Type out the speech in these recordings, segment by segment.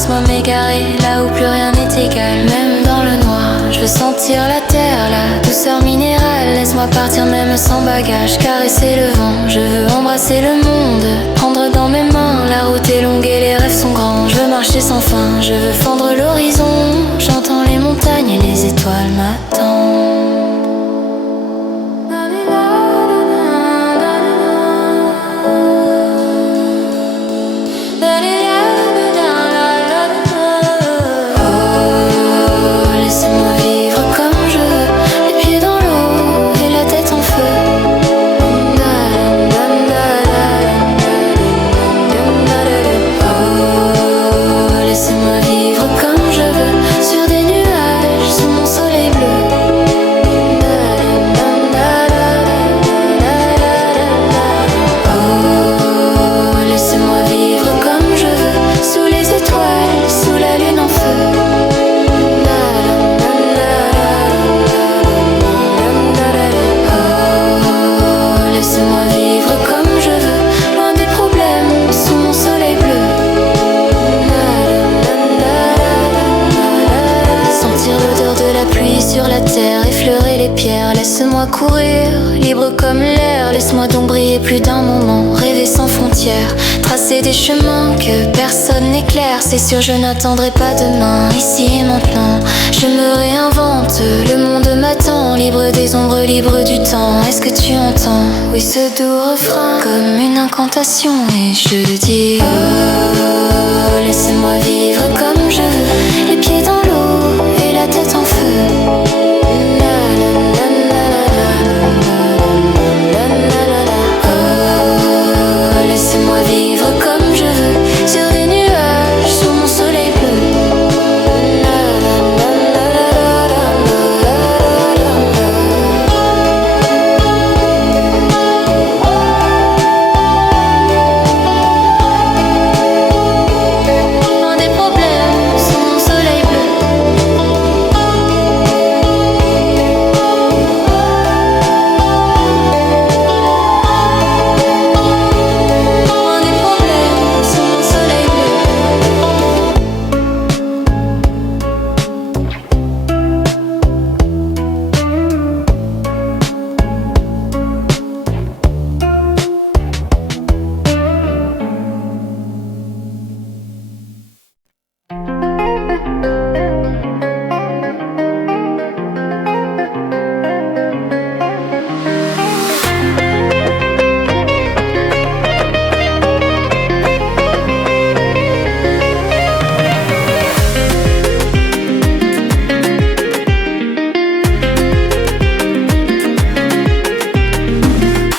laisse-moi m'égarer là où plus rien n'est égal. Même dans le noir, je veux sentir la terre, la douceur minérale. Laisse-moi partir même sans bagage, caresser le vent. Je veux embrasser le monde, prendre dans mes mains. La route est longue et les rêves sont grands. Je veux marcher sans fin, je veux fendre l'horizon. J'entends les montagnes et les étoiles m'attendent. Laisse-moi courir, libre comme l'air. Laisse-moi donc briller plus d'un moment. Rêver sans frontières, tracer des chemins que personne n'éclaire. C'est sûr je n'attendrai pas demain, ici et maintenant. Je me réinvente, le monde m'attend. Libre des ombres, libre du temps. Est-ce que tu entends? Oui, ce doux refrain, comme une incantation. Et je dis oh, laissez-moi vivre comme je veux. Les pieds dans l'eau et la tête en feu. Laissez-moi vivre comme je veux, sur des nuages, sous mon soleil bleu. Loin des problèmes, sous mon soleil bleu.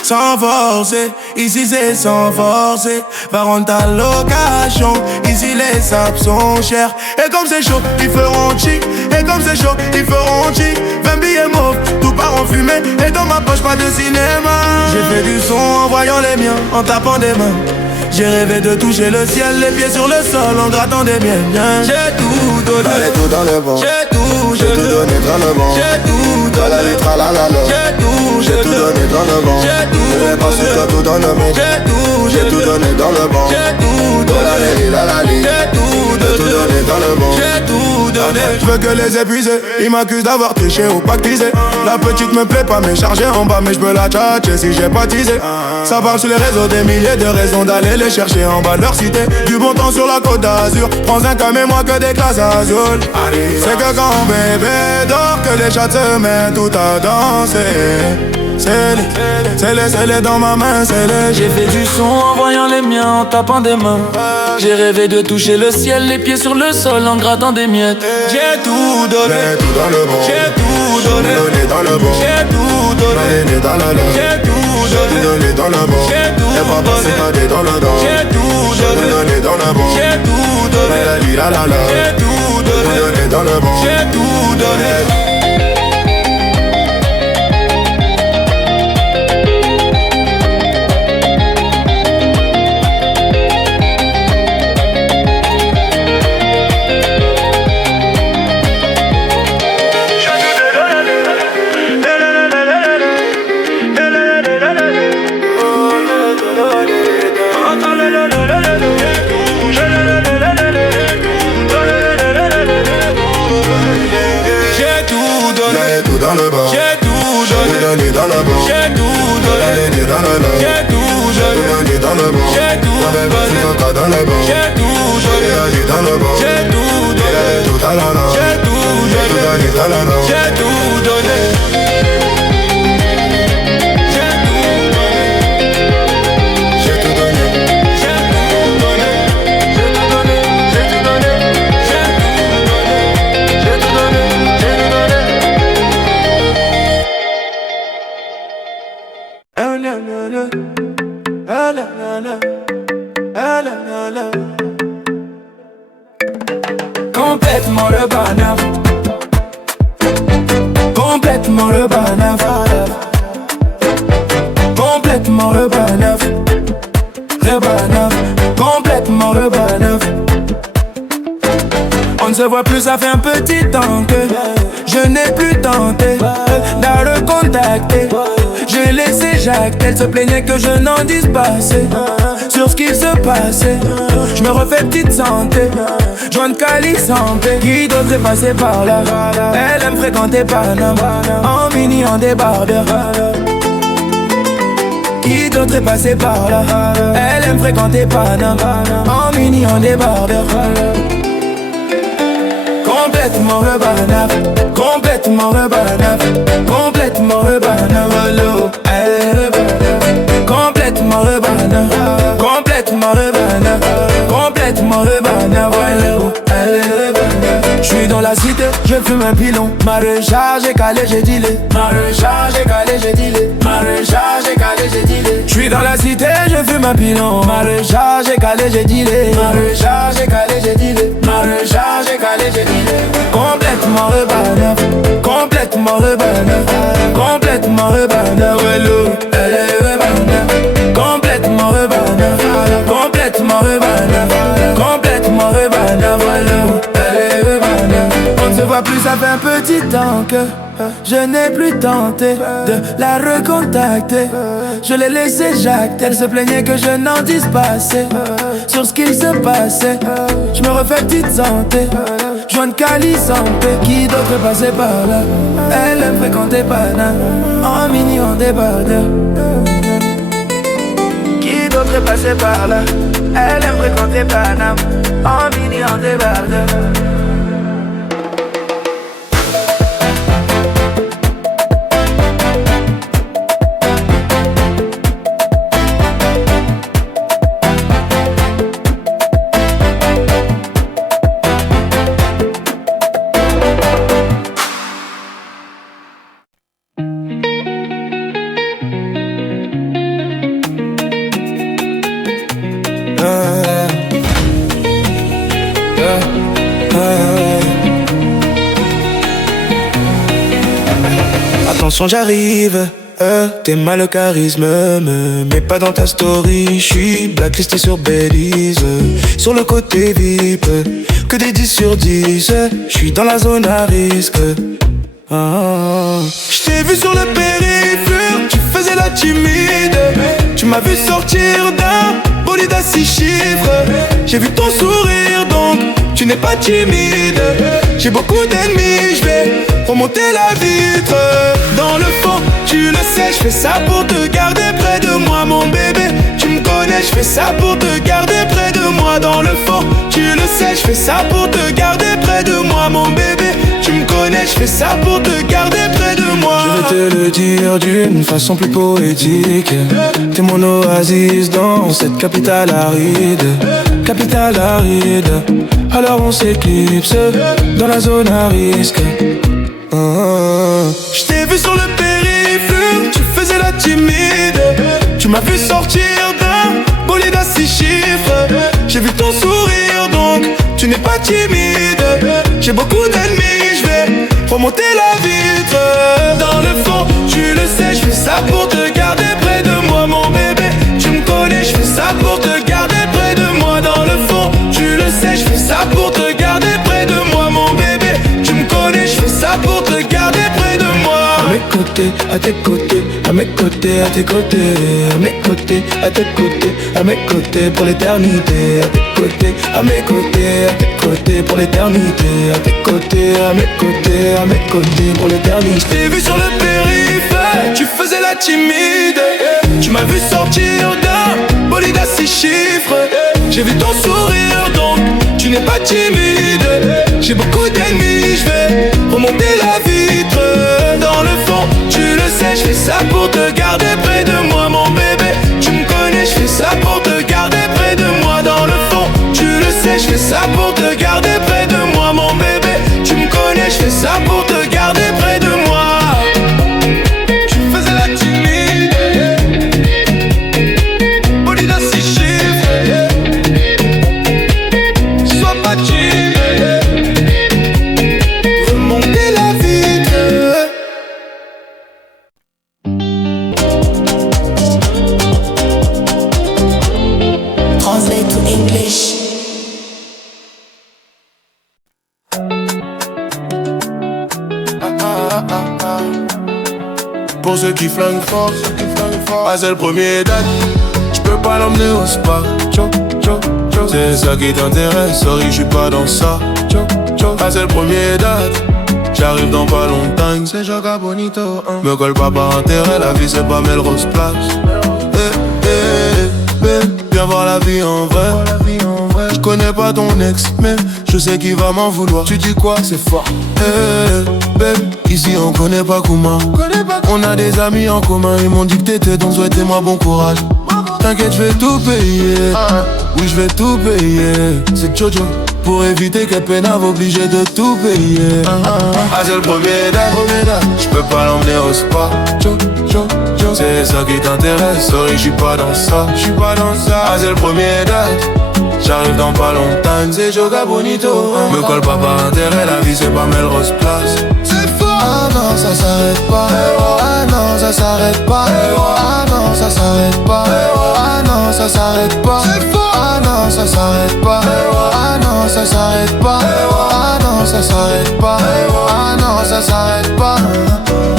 Sans forcer, ici c'est sans forcer. Va rendre ta location, ici les sables sont chers. Et comme c'est chaud, ils feront chic. Et comme c'est chaud, ils feront chic. 20 billets mauves, tout part en fumée. Et dans ma poche, pas de cinéma. J'ai fait du son en voyant les miens, en tapant des mains. J'ai rêvé de toucher le ciel, les pieds sur le sol, en grattant des miens. J'ai tout donné, allez tout dans le vent. J'ai tout donné dans le vent. J'ai tout donné, j'ai tout donné dans le vent. J'ai tout donné, pas sur toi, tout dans le vent. J'ai tout donné dans le vent. J'ai tout donné, J'ai tout donné dans le vent. J'ai tout donné. Je veux que les épuiser, ils m'accusent d'avoir triché ou pactisé. La petite me plaît pas mais chargée en bas, mais je peux la tchatcher si j'ai pas teasé. Ça parle sur les réseaux, des milliers de raisons d'aller les chercher en bas de leur cité. Du bon temps sur la côte d'Azur, prends un cam et moi que des classes azules. C'est que quand bébé dort que les chats se mettent tout à danser. C'est les dans ma main, c'est les. J'ai fait du son en voyant les miens, en tapant des mains. J'ai rêvé de toucher le ciel, les pieds sur le sol, en grattant des miettes. J'ai tout donné, j'ai tout dans le vent. J'ai tout donné, dans le vent. J'ai tout donné, dans la lune. J'ai tout donné dans le vent. J'ai tout donné dans le vent. J'ai tout donné dans le vent. J'ai tout donné, J'ai tout donné dans le vent. J'ai tout donné. le bon. J'ai tout donné. Dans le bon. J'ai tout donné. Dans le bon. J'ai tout donné. Tout à l'heure. J'ai tout donné. J'ai tout donné. Complètement le banaf. Complètement le banaf. Complètement le banaf. Le banaf. Complètement le banaf. On ne se voit plus, ça fait un petit temps que je n'ai plus tenté de le contacter. J'ai laissé Jacques, elle se plaignait que je n'en dise pas assez sur ce qu'il se passait. Je me refais petite santé, jointe Cali sans paix. Qui d'autre est passé par là? Elle aime fréquenter Paname, en mini, en débardeur. Qui d'autre est passé par là? Elle aime fréquenter Paname, en mini, en débardeur. Complètement le banaf, complètement le banaf, complètement le banaf, complètement le banaf, complètement le banaf, complètement le banaf. Je suis dans la cité, je fume un pilon. Ma recharge est calée, j'ai dealé. Ma recharge est calée, j'ai dealé. Ma recharge est calée, j'ai dealé. Je suis dans la cité, je fume un pilon. Ma recharge est calée, j'ai dealé. Ma recharge est calée, j'ai dealé. Ma recharge est calée, j'ai dealé. Complètement le banaf, complètement le banaf, complètement le banaf. Elle est le banaf, complètement le banaf, complètement le banaf, complètement le banaf. On ne se voit plus, ça fait un petit temps que je n'ai plus tenté de la recontacter. Je l'ai laissé Jacques, elle se plaignait que je n'en dise pas assez sur ce qu'il se passait. Je me refais petite santé, jointe Cali sans paix. Qui d'autre est passé par là? Elle aime fréquenter Paname, en mini, en débardeur. Qui d'autre est passé par là? Elle aime fréquenter Paname, en mini, en débardeur. Attention j'arrive, t'es mal le charisme, me mets pas dans ta story. J'suis blacklisté sur Belize, sur le côté VIP, que des 10 sur 10. J'suis dans la zone à risque. J't'ai vu sur le périph', tu faisais la timide. Tu m'as vu sortir d'un bolide à 6 chiffres. J'ai vu ton sourire donc tu n'es pas timide. J'ai beaucoup d'ennemis, j'vais remonter la vitre. Dans le fond, tu le sais, j'fais ça pour te garder près de moi mon bébé. Tu me connais, j'fais ça pour te garder près de moi. Dans le fond, tu le sais, j'fais ça pour te garder près de moi mon bébé. Tu me connais, j'fais ça pour te garder près de moi. Je vais te le dire d'une façon plus poétique. T'es mon oasis dans cette capitale aride. Capitale aride. Alors on s'éclipse dans la zone à risque. J't'ai vu sur le périph', tu faisais la timide. Tu m'as vu sortir d'un bolide à 6 chiffres. J'ai vu ton sourire donc tu n'es pas timide. J'ai beaucoup d'ennemis, j'vais remonter la vitre. Dans le fond, tu le sais, j'fais ça pour te garder près de moi mon bébé. Tu me connais, j'fais ça pour te garder près de moi. Dans le fond, tu le sais, j'fais ça pour te garder près de moi mon bébé. Tu me connais, j'fais ça pour te garder près de moi. À mes côtés, à tes côtés, à mes côtés, à tes côtés, à mes côtés, à tes côtés, à mes côtés pour l'éternité. À tes côtés, à mes côtés, à tes côtés pour l'éternité. À tes côtés, à mes côtés, à mes côtés pour l'éternité. Je t'ai vu sur le périph', tu faisais la timide. Tu m'as vu sortir d'un bolide à 6 chiffres. J'ai vu ton sourire donc tu n'es pas timide. J'ai beaucoup d'ennemis, je vais remonter la vitre. Dans le fond, tu le sais, je fais ça pour te garder près de moi mon bébé. Tu me connais, je fais ça pour te garder près de moi. Dans le fond, tu le sais, je fais ça pour te garder près de moi mon bébé. Tu me connais, je fais ça pour te garder près de moi. Tu faisais la timide, bolide à 6 chiffres. Sois pas timide, remonter la vitre. Translate to English. Pour ceux qui flinguent fort, ah c'est le premier date. J'peux pas l'emmener au spa. C'est ça qui t'intéresse, sorry j'suis pas dans ça. Ah c'est le premier date. J'arrive dans pas longtemps. C'est Joga Bonito, hein. Me colle pas par intérêt, la vie c'est pas Melrose Place. Viens voir la vie en vrai. Je connais pas ton ex, mais je sais qu'il va m'en vouloir. Tu dis quoi, c'est fort. Ici on connaît pas comment. On a des amis en commun, ils m'ont dit que t'étais donc souhaitez-moi bon courage. T'inquiète, je vais tout payer. Oui, je vais tout payer. C'est Jojo. Pour éviter qu'elle peine à obligé de tout payer. Ah c'est le premier date. J'peux pas l'emmener au spa. C'est ça qui t'intéresse, sorry j'suis pas dans ça. Ah c'est le premier date. J'arrive dans pas longtemps, c'est Joga Bonito. Me colle pas par intérêt, la vie c'est pas Melrose Place. C'est fort. Ah non ça s'arrête pas. Ah non ça s'arrête pas. Ah non ça s'arrête pas. Ah non ça s'arrête pas. C'est fort. Ah non ça s'arrête pas. Ah non ça s'arrête pas. Ah non ça s'arrête pas. Ah non ça s'arrête pas.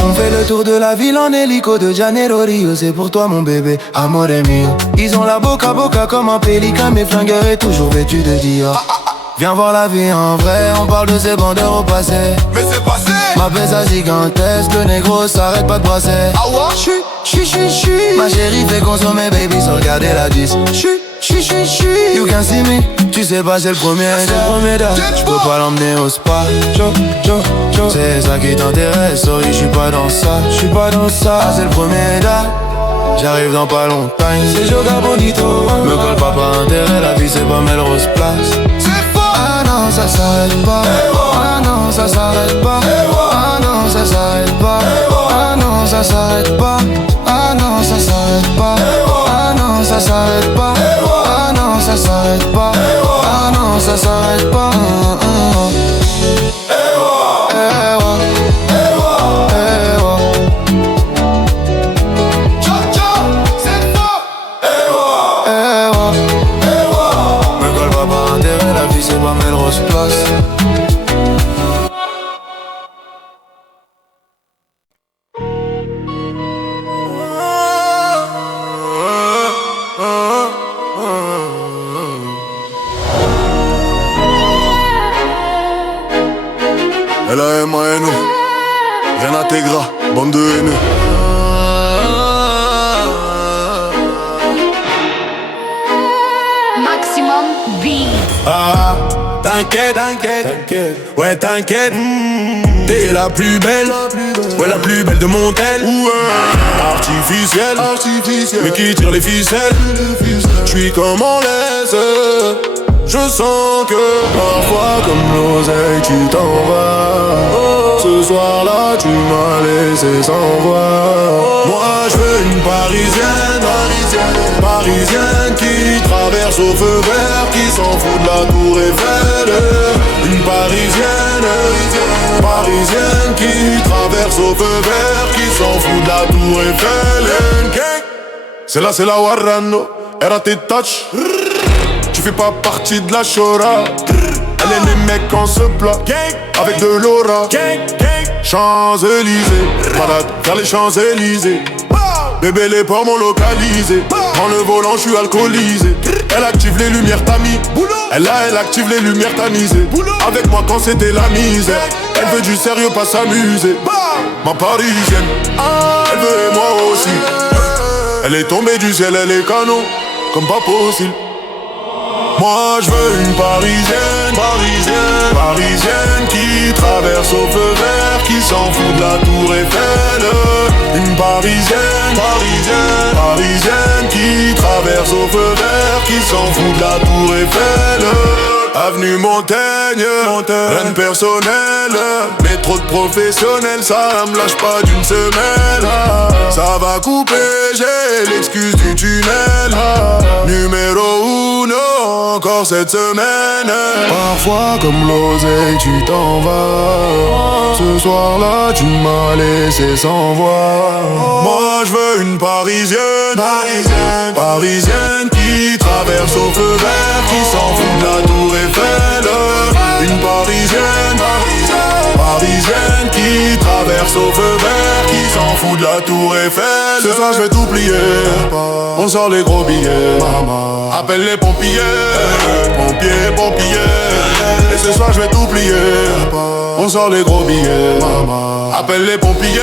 On fait le tour de la ville en hélico de Janeiro Rio. C'est pour toi mon bébé, amore mio. Ils ont la boca boca comme un pélican. Mes flingueurs est toujours vêtu de Dior. Viens voir la vie en vrai, on parle de ces bandeurs au passé. Mais c'est passé. Ma pesa gigantesque, le négro s'arrête pas de brasser. Ah ouais? Chut. Ma chérie fait consommer baby sans regarder la 10. Chut. You can see me. Tu sais pas c'est le premier date. J'peux pas l'emmener au spa. C'est ça qui t'intéresse, sorry j'suis pas dans ça. Ah c'est le premier date. J'arrive dans pas longtemps, c'est Joga Bonito. Me colle pas par intérêt, la vie c'est pas Melrose Place. C'est fort. Ah non ça s'arrête pas. Ah non ça s'arrête pas. Ah non ça s'arrête pas. Ah non ça s'arrête pas. Ah non ça s'arrête pas. Ah non ça s'arrête pas. Ah non ça s'arrête pas. Ah non ça s'arrête pas. Me colle pas par intérêt, la vie c'est pas Melrose Place. L-A-M-A-N-O, rien à tes gras, bande de haineux. Maximum B. Ah, t'inquiète, ouais t'inquiète. T'es la plus belle, ouais la plus belle de mon tel. Artificielle, mais qui tire les ficelles. J'suis comme en laisse. Je sens que parfois comme l'oseille tu t'en vas. Ce soir-là tu m'as laissé sans voix. Moi je veux une parisienne qui traverse au feu vert, qui s'en fout de la tour Eiffel. Une parisienne qui traverse au feu vert, qui s'en fout de la tour Eiffel. C'est la Warrano, elle a tes touch. Tu fais pas partie de la chora. Elle est les mecs en se plat, avec de l'aura. Champs-Élysées, balade vers les Champs-Élysées. Bébé les ports m'ont localisé. Prends le volant, je suis alcoolisé. Elle active les lumières tamies. Elle active les lumières tamisées. Avec moi quand c'était la misère. Elle veut du sérieux, pas s'amuser. Ma parisienne, elle veut moi aussi. Elle est tombée du ciel, elle est canon. comme pas possible. Moi je veux une parisienne, parisienne, parisienne qui traverse au feu vert, qui s'en fout de la tour Eiffel. Une parisienne, parisienne, parisienne qui traverse au feu vert, qui s'en fout de la tour Eiffel. Avenue Montaigne, reine personnelle. Mais trop de professionnels, ça me lâche pas d'une semelle. Ça va couper, j'ai l'excuse du tunnel. Numéro 1, encore cette semaine. Parfois comme l'oseille tu t'en vas. Ce soir-là tu m'as laissé sans voix. Moi je veux une parisienne, parisienne, parisienne qui traverse au feu vert, qui s'en fout de la tour Eiffel. Une parisienne, parisienne, parisienne qui traverse au feu vert, qui s'en fout de la tour Eiffel. Ce soir je vais tout plier, on sort les gros billets. Maman, appelle les pompiers, pompiers, pompiers. Et ce soir je vais tout plier, on sort les gros billets. Maman, appelle les pompiers,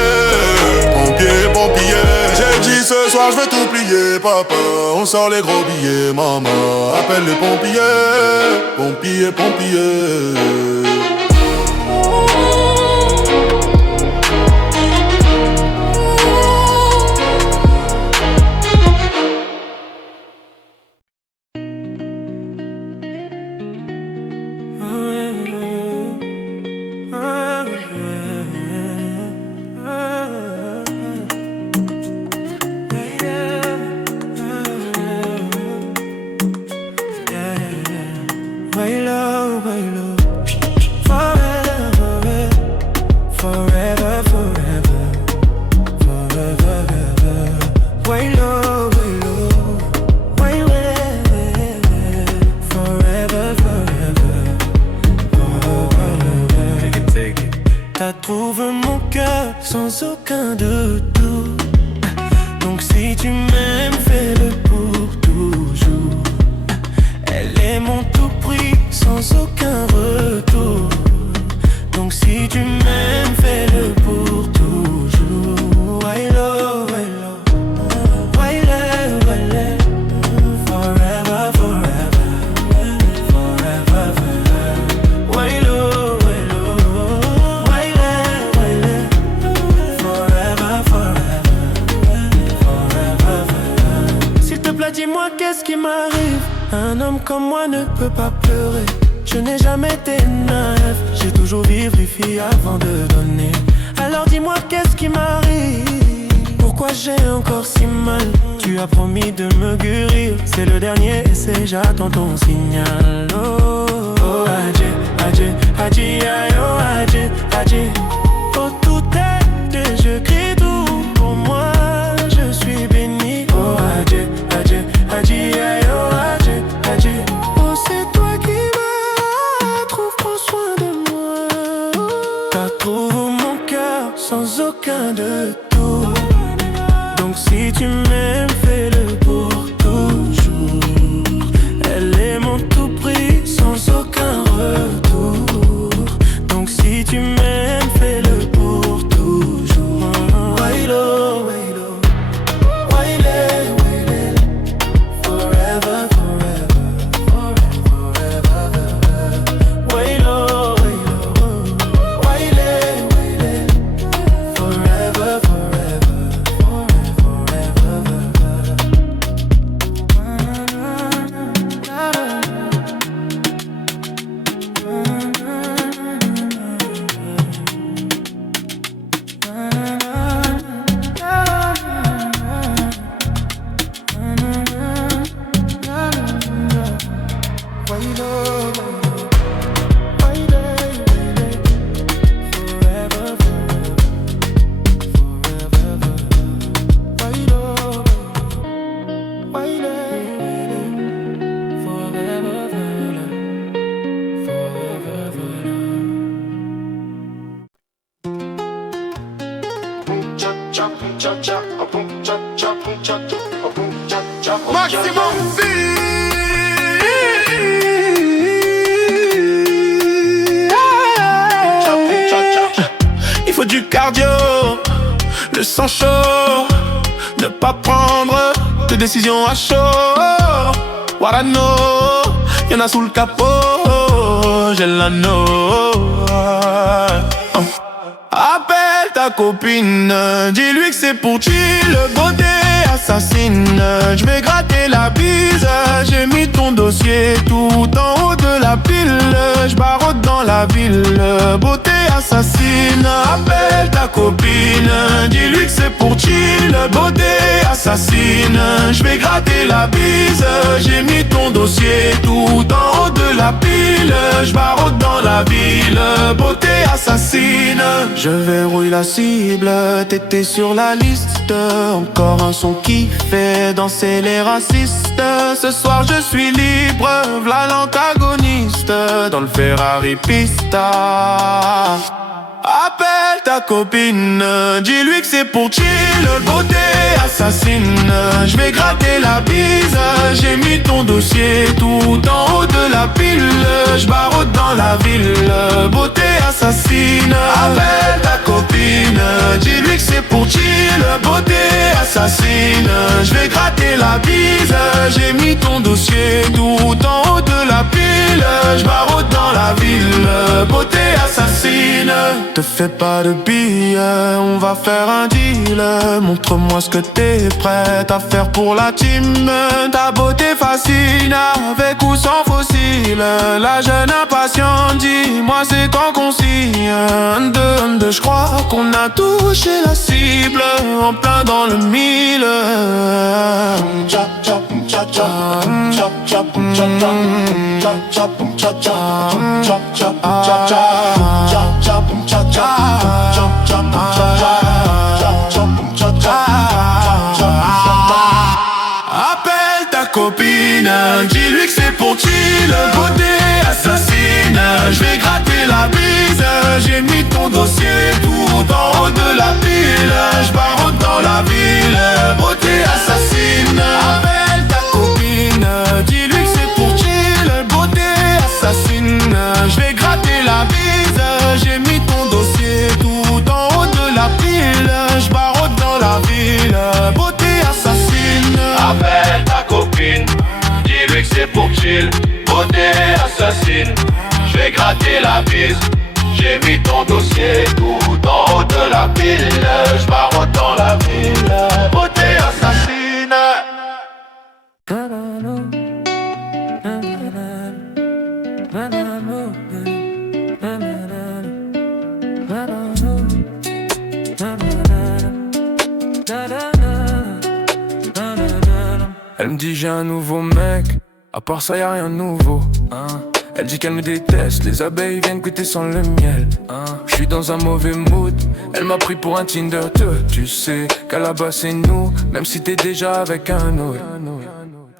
pompiers, pompiers. J'ai dit ce soir je vais tout plier, papa. On sort les gros billets, maman. Appelle les pompiers, pompiers, pompiers. J'attends ton signal. Oh, oh, adje, adje, adje, aïe, oh, adje, adje. Oh, tout est, je crie tout. Pour moi, je suis béni. Oh, adje, adje, adje, aïe, oh, adje, adje. Oh, c'est toi qui me trouves, prends soin de moi. T'as trouvé mon cœur sans aucun de tout. Donc si tu m'aimes, fais-le pour toujours. Elle est mon tout prix sans aucun retour. Donc si tu m'aimes, fais-le pour toujours. Wailo, wailo, waile, waile. Forever, forever, forever, forever. Wailo, wailo, waile, waile. Forever, forever, forever, forever. Maximum Il faut du cardio, le sang chaud, ne pas prendre que décisions à chaud. What I know, y'en a sous le capot, j'ai l'anneau. Appelle ta copine, dis-lui que c'est pour chill, beauté assassine. J'vais gratter la bise, j'ai mis ton dossier tout en haut de la pile. J'barode dans la ville, beauté assassine. Appelle ta copine, dis-lui que c'est pour chill, beauté assassine. J'vais gratter la bise, j'ai mis ton dossier tout en haut de la pile. J'barode dans la ville, beauté assassine. Je verrouille la cible, t'étais sur la liste. Encore un son qui fait danser les racistes. Ce soir je suis libre, v'là l'antagoniste dans le Ferrari Pista. Appelle ta copine, dis-lui que c'est pour chill, beauté assassine. J'vais gratter la bise, j'ai mis ton dossier tout en haut de la pile. J'barode dans la ville, beauté assassine. Appelle ta copine, dis-lui que c'est pour chill, beauté assassine. J'vais gratter la bise, j'ai mis ton dossier tout en haut de la pile. J'barode dans la ville, beauté assassine. Te fais pas de billets, on va faire un deal. Montre-moi ce que t'es prête à faire pour la team. Ta beauté fascine, avec ou sans fossile. La jeune impatiente, dis-moi c'est quand qu'on signe. Je crois qu'on a touché la cible, en plein dans le mille. Appelle ta copine, dis-lui que c'est pour chill, beauté assassine. J'vais gratter la bise, j'ai mis ton dossier tout en haut de la pile. J'barode dans la ville, beauté assassine. Appelle ta copine, dis-lui que c'est pour chill, beauté assassine. J'vais gratter la bise, j'ai mis ton dossier tout en haut de la pile. J'barode dans la ville, beauté assassine. Appelle ta copine, dis-lui que c'est pour chill, beauté assassine. J'vais gratter la bise, j'ai mis ton dossier tout en haut de la pile. J'barode dans la ville, beauté assassine. Elle me dit j'ai un nouveau mec, à part ça y'a rien de nouveau, hein. Elle dit qu'elle me déteste, les abeilles viennent goûter sans le miel, hein. J'suis dans un mauvais mood, elle m'a pris pour un Tinder. Tu sais qu'à la base c'est nous, même si t'es déjà avec un autre.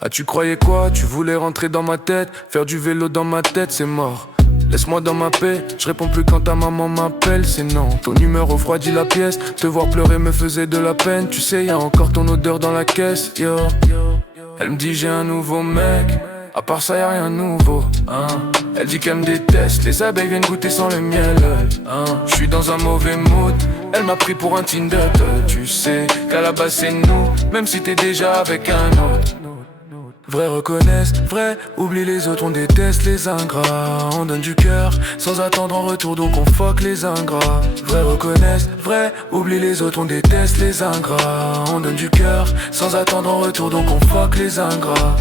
Ah tu croyais quoi? Tu voulais rentrer dans ma tête, faire du vélo dans ma tête, c'est mort. Laisse-moi dans ma paix, je réponds plus quand ta maman m'appelle, c'est non. Ton humeur refroidit la pièce, te voir pleurer me faisait de la peine. Tu sais y'a encore ton odeur dans la caisse, yo. Elle me dit j'ai un nouveau mec, à part ça y'a rien de nouveau, hein. Elle dit qu'elle me déteste, les abeilles viennent goûter sans le miel, hein. J'suis dans un mauvais mood, elle m'a pris pour un Tinder. Tu sais qu'à la base c'est nous, même si t'es déjà avec un autre. Vrai reconnaissent, vrai, oublie les autres, on déteste les ingrats. On donne du cœur, sans attendre en retour, donc on fuck les ingrats. Vrai reconnaissent, vrai, oublie les autres, on déteste les ingrats. On donne du cœur, sans attendre en retour, donc on fuck les ingrats.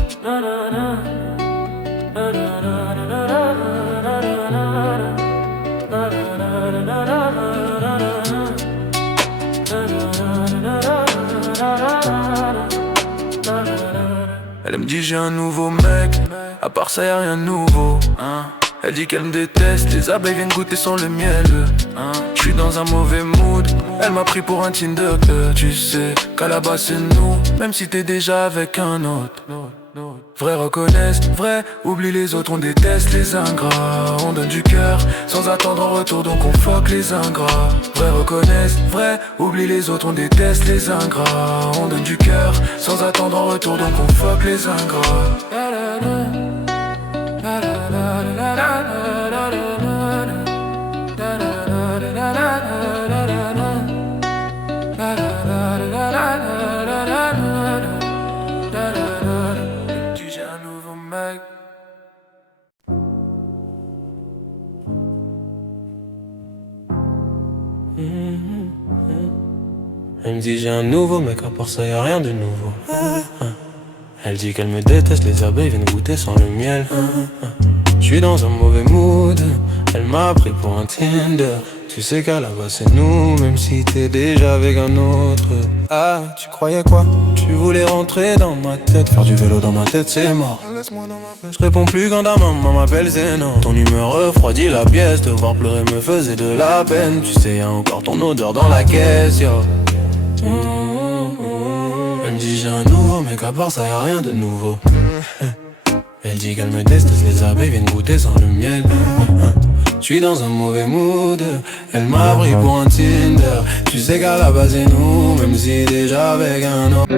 Elle me dit j'ai un nouveau mec, à part ça y'a rien de nouveau, hein. Elle dit qu'elle me déteste, les abeilles viennent goûter sans le miel, hein. J'suis dans un mauvais mood, elle m'a pris pour un Tinder. Tu sais qu'à la base c'est nous, même si t'es déjà avec un autre. Vrai reconnaissent, vrai, oublie les autres, on déteste les ingrats. On donne du cœur, sans attendre en retour, donc on fuck les ingrats. Vrai reconnaissent, vrai, oublie les autres, on déteste les ingrats. On donne du cœur, sans attendre en retour, donc on fuck les ingrats. mec. Elle me dit j'ai un nouveau mec, à part ça y'a rien de nouveau. Elle dit qu'elle me déteste, les abeilles viennent goûter sans le miel. J'suis dans un mauvais mood, elle m'a pris pour un Tinder. Tu sais qu'à la base c'est nous, même si t'es déjà avec un autre. Ah, tu croyais quoi? Tu voulais rentrer dans ma tête, faire du vélo dans ma tête c'est mort. Je réponds plus quand ta maman m'appelle Zénon. Ton humeur refroidit la pièce, te voir pleurer me faisait de la peine. Tu sais y'a encore ton odeur dans la caisse, yo. Elle me dit j'ai un nouveau mec, à part ça y'a rien de nouveau. Elle dit qu'elle me déteste, les abeilles viennent goûter sans le miel. J'suis dans un mauvais mood, elle m'a pris pour un Tinder. Tu sais qu'à la base c'est nous, même si déjà avec un autre.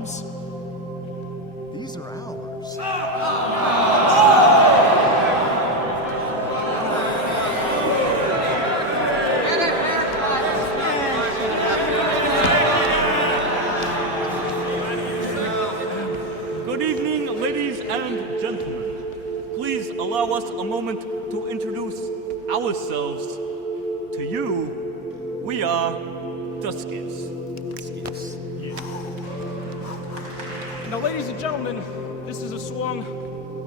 arms. These are ours. Good evening, ladies and gentlemen. Please allow us a moment to introduce ourselves to you. We are the Skiffs. Now, ladies and gentlemen, this is a song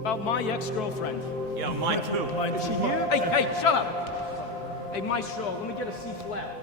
about my ex-girlfriend. Yeah, mine too. Is she here? Hey, shut up! Hey, Maestro, let me get a C flat.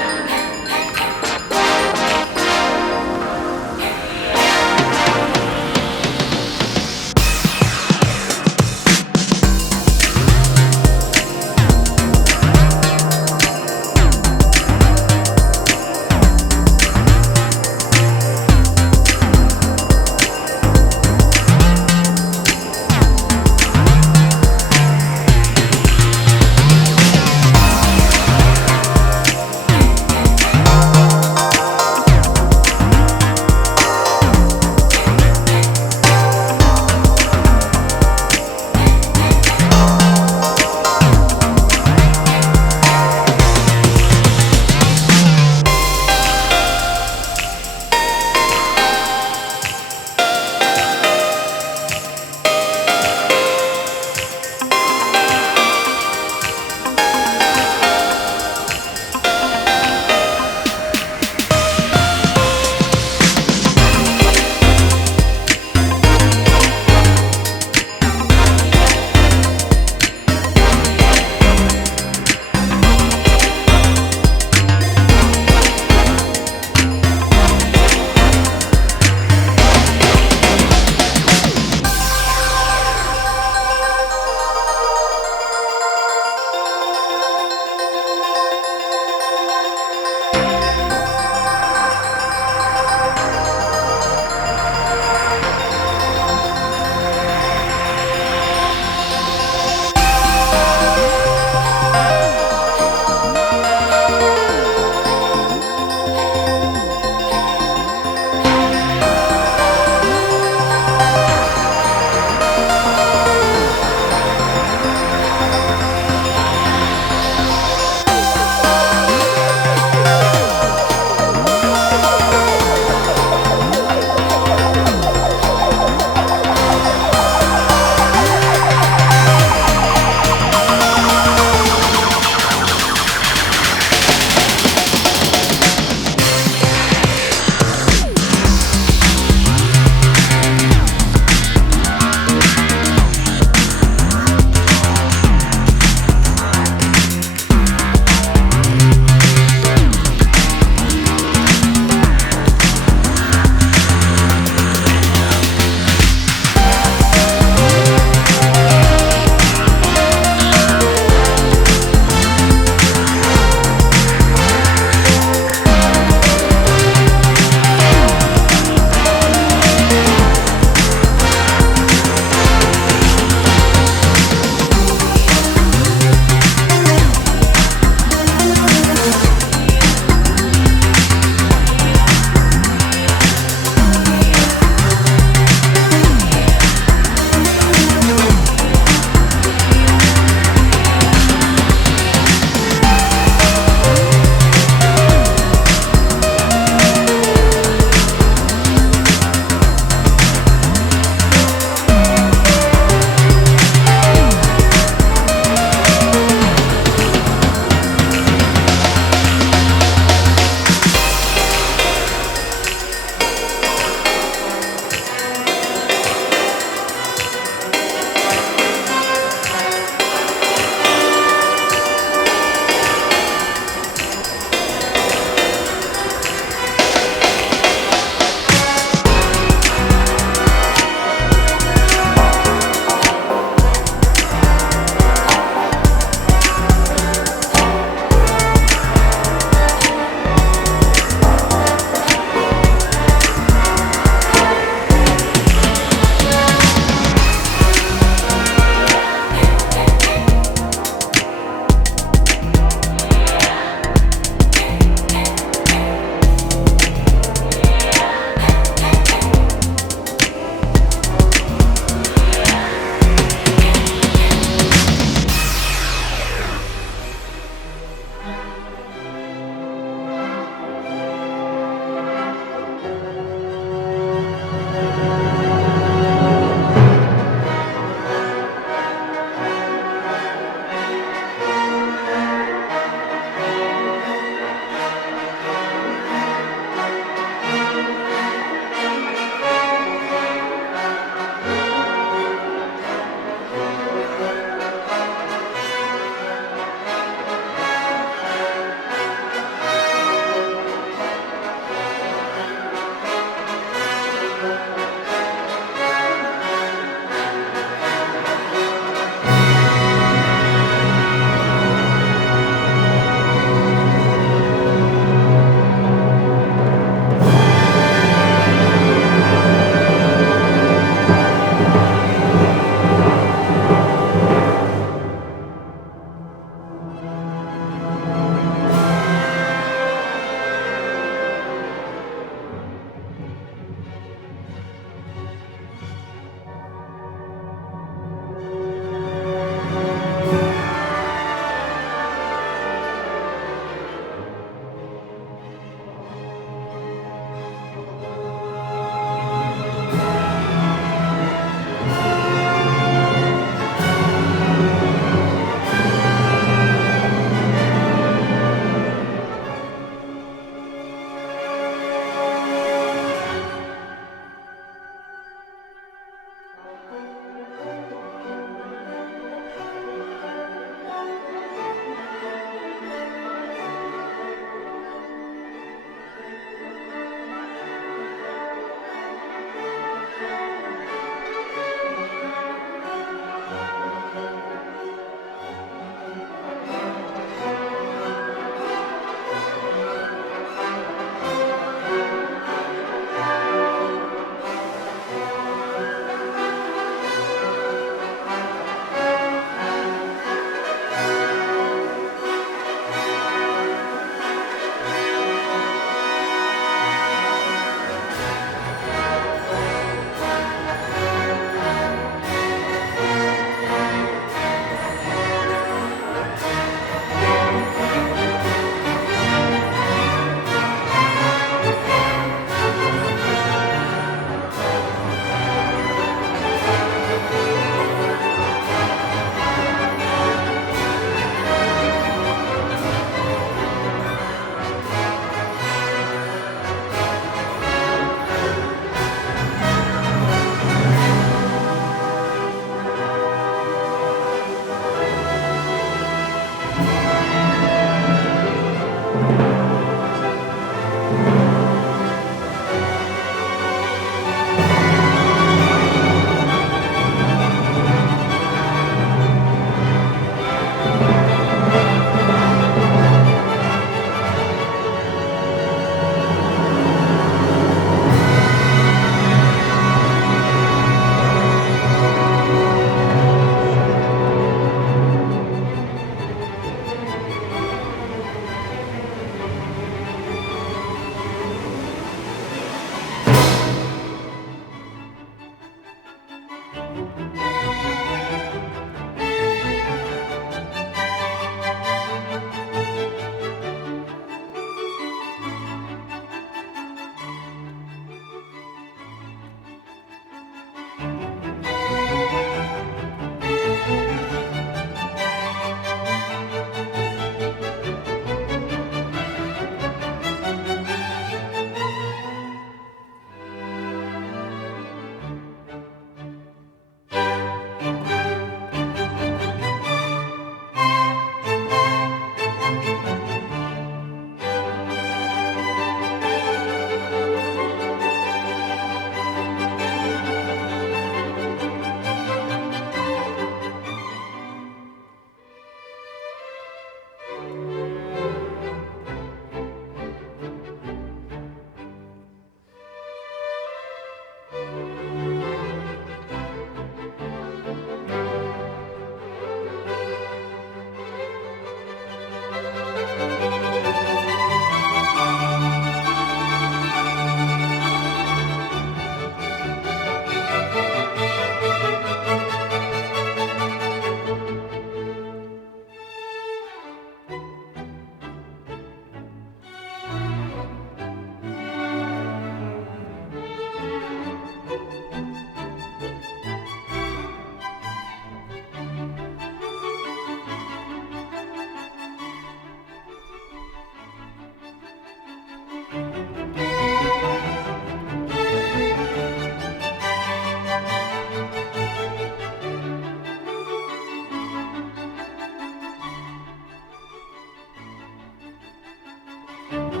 Thank